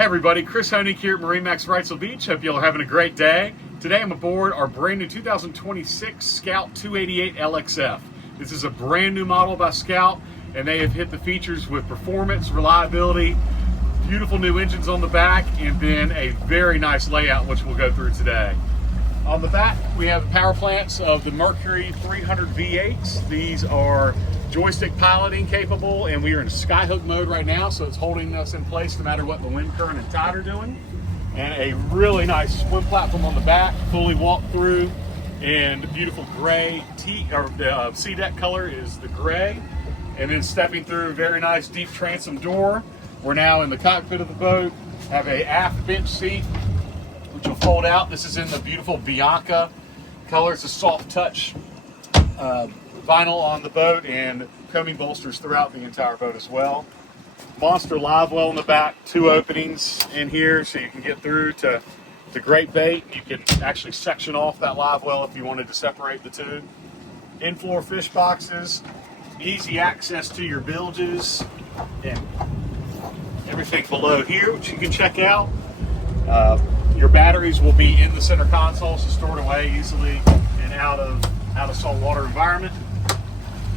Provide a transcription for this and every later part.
Hey everybody, Chris Honig here at MarineMax Wrightsville Beach. Hope you all are having a great day. Today I'm aboard our brand new 2026 Scout 288 LXF. This is a brand new model by Scout, and they have hit the features with performance, reliability, beautiful new engines on the back, and then a very nice layout which we'll go through today. On the back we have power plants of the Mercury 300 V8s. These are joystick piloting capable, and we are in skyhook mode right now, so it's holding us in place no matter what the wind current and tide are doing. And a really nice swim platform on the back, fully walk through, and beautiful gray sea deck color is the gray. And then stepping through a very nice deep transom door. We're now in the cockpit of the boat, have a aft bench seat which will fold out. This is in the beautiful Bianca color. It's a soft touch vinyl on the boat, and coaming bolsters throughout the entire boat as well. Monster live well in the back, two openings in here so you can get through to the great bait. You can actually section off that live well if you wanted to separate the two. In-floor fish boxes, easy access to your bilges, and everything below here which you can check out. Your batteries will be in the center console, so stored away easily and out of saltwater environment.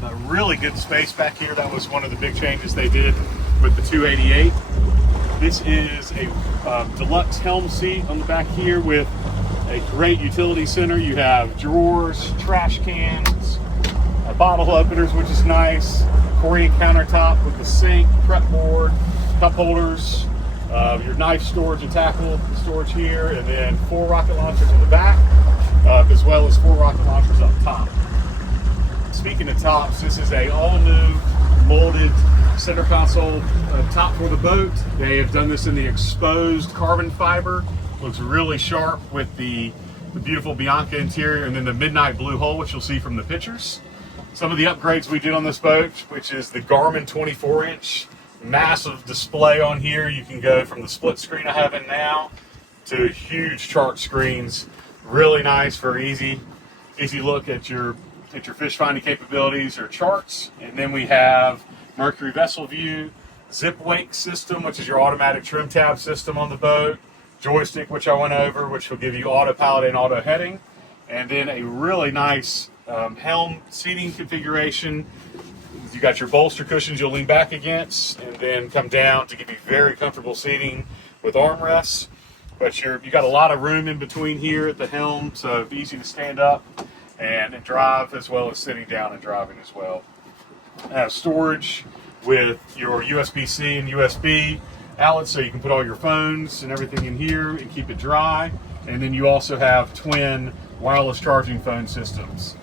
A really good space back here. That was one of the big changes they did with the 288. This is a deluxe Helm seat on the back here with a great utility center. You have drawers, trash cans, bottle openers, which is nice, Korean countertop with the sink, prep board, cup holders, your knife storage and tackle storage here, and then 4 rocket launchers in the back, as well as 4 rocket launchers up top. Speaking of tops, this is a all-new molded center console top for the boat. They have done this in the exposed carbon fiber. Looks really sharp with the beautiful Bianca interior, and then the midnight blue hull, which you'll see from the pictures. Some of the upgrades we did on this boat, which is the Garmin 24-inch massive display on here. You can go from the split screen I have in now to huge chart screens. Really nice for easy look at your fish finding capabilities or charts. And then we have Mercury Vessel View, zip wake system, which is your automatic trim tab system on the boat, joystick, which I went over, which will give you autopilot and auto heading, and then a really nice Helm seating configuration. You got your bolster cushions you'll lean back against, and then come down to give you very comfortable seating with armrests. But you got a lot of room in between here at the helm, so easy to stand up and drive, as well as sitting down and driving as well. Storage with your USB-C and USB outlets, so you can put all your phones and everything in here and keep it dry. And then you also have twin wireless charging phone systems.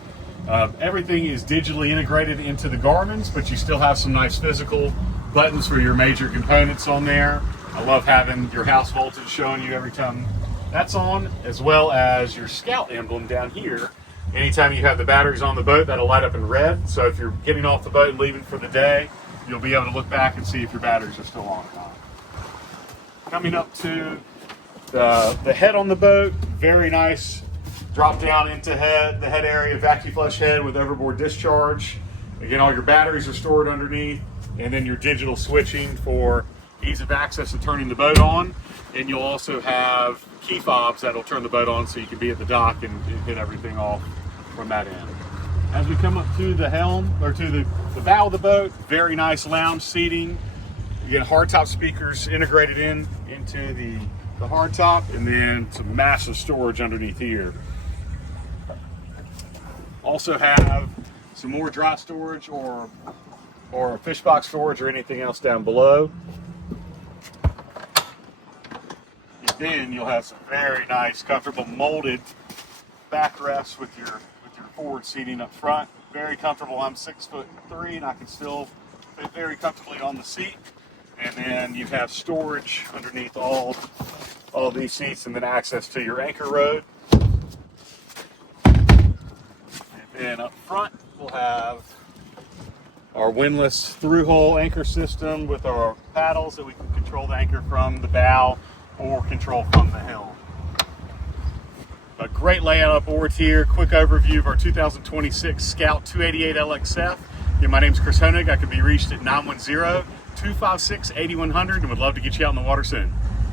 Everything is digitally integrated into the Garmin's, but you still have some nice physical buttons for your major components on there. I love having your house voltage showing you every time that's on, as well as your Scout emblem down here. Anytime you have the batteries on the boat, that'll light up in red. So if you're getting off the boat and leaving for the day, you'll be able to look back and see if your batteries are still on or not. Coming up to the head on the boat, very nice drop down into the head area, vacuum flush head with overboard discharge. Again, all your batteries are stored underneath, and then your digital switching for ease of access to turning the boat on. And you'll also have key fobs that'll turn the boat on, so you can be at the dock and hit everything off from that end. As we come up to the helm, or to the bow of the boat, very nice lounge seating. Again, hardtop speakers integrated into the hardtop, and then some massive storage underneath here. Also have some more dry storage or fish box storage or anything else down below. And then you'll have some very nice, comfortable molded backrests with your forward seating up front. Very comfortable. I'm 6'3" and I can still fit very comfortably on the seat. And then you have storage underneath all these seats, and then access to your anchor rod. And up front, we'll have our windlass through-hole anchor system with our paddles that we can control the anchor from the bow or control from the helm. A great layout up board here. Quick overview of our 2026 Scout 288 LXF. Again, my name is Chris Honig. I can be reached at 910-256-8100 and would love to get you out in the water soon.